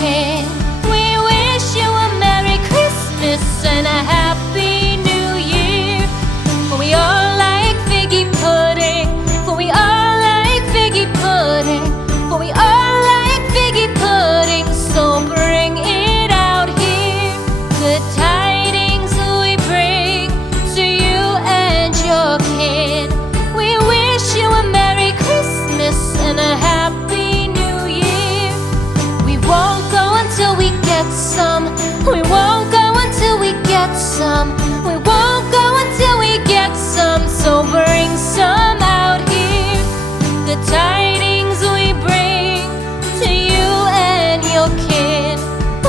kin. We wish you a Merry Christmas and a Happy New Year. For we all like figgy pudding. For we all like figgy pudding. For we all like figgy pudding. So bring it out here. Good tidings we bring to you and your kin. We wish you a Merry Christmas and a Happy New Year. We won't go until we get some. We won't go until we get some. We won't go until we get some. So bring some out here. The tidings we bring to you and your kin.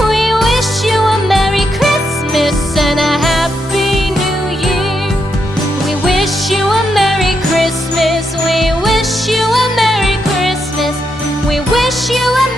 We wish you a Merry Christmas and a Happy New Year. We wish you a Merry Christmas. We wish you a Merry Christmas. We wish you a